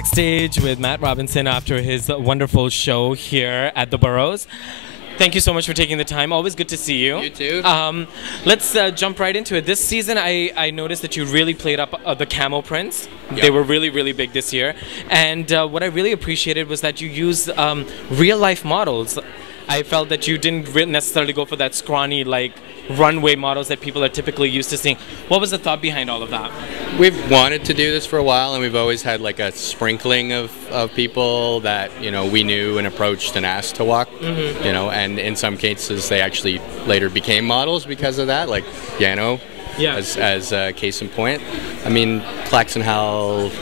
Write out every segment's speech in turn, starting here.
backstage with Matt Robinson after his wonderful show here at the Burroughs. Thank you so much for taking the time. Always good to see you. You too. Let's jump right into it. This season, I noticed that you really played up the camo prints. Yep. They were really, really big this year. And what I really appreciated was that you used real-life models. I felt that you didn't necessarily go for that scrawny, like, runway models that people are typically used to seeing. What was the thought behind all of that? We've wanted to do this for a while, and we've always had like a sprinkling of people that, you know, we knew and approached and asked to walk, you know, and in some cases they actually later became models because of that, like Yano, as a case in point. I mean, Klaxon Howl,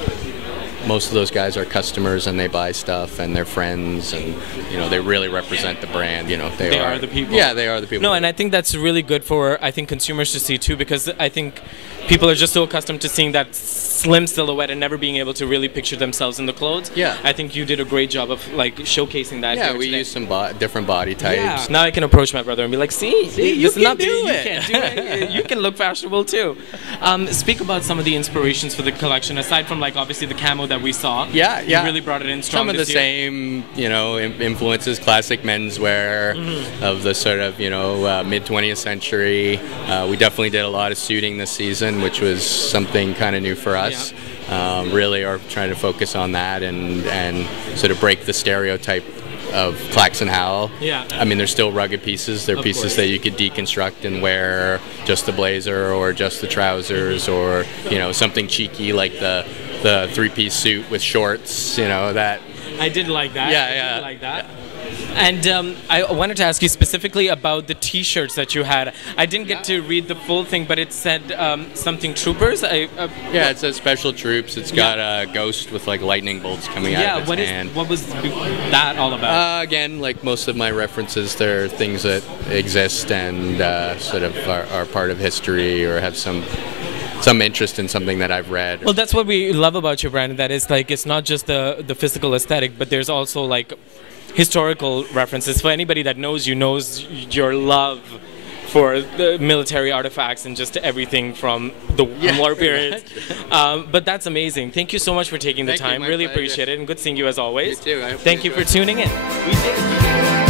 most of those guys are customers and they buy stuff and they're friends and, you know, they really represent the brand, you know. They are the people. Yeah, they are the people. No, and I think that's really good for, I think, consumers to see too, because I think people are just so accustomed to seeing that slim silhouette and never being able to really picture themselves in the clothes. Yeah. I think you did a great job of like showcasing that. Yeah, we used some different body types. Yeah. Now I can approach my brother and be like, see you can do it. You can do it. You can look fashionable too. Speak about some of the inspirations for the collection, aside from like obviously the camo that we saw. Yeah. You really brought it in strong. Some of the same, you know, influences, classic menswear of the sort of, you know, mid 20th century. We definitely did a lot of suiting this season, which was something kind of new for us. Really are trying to focus on that and sort of break the stereotype of Klaxon Howl. Yeah. I mean, they're still rugged pieces. They're pieces that you could deconstruct and wear just the blazer or just the trousers, or, you know, something cheeky like the three-piece suit with shorts, you know, that. I did like that. Yeah. I did like that. And I wanted to ask you specifically about the T-shirts that you had. I didn't get to read the full thing, but it said something Troopers. Yeah, it says Special Troops. It's got a ghost with like lightning bolts coming out of its hand. What was that all about? Again, like most of my references, they're things that exist and sort of are part of history or have some interest in something that I've read. Well, that's what we love about your brand. That is like, it's not just the physical aesthetic, but there's also like historical references. For anybody that knows you, knows your love for the military artifacts and just everything from the war period. But that's amazing. Thank you so much for taking the time. Really appreciate it, and good seeing you as always. You too. Thank you for tuning in. We did.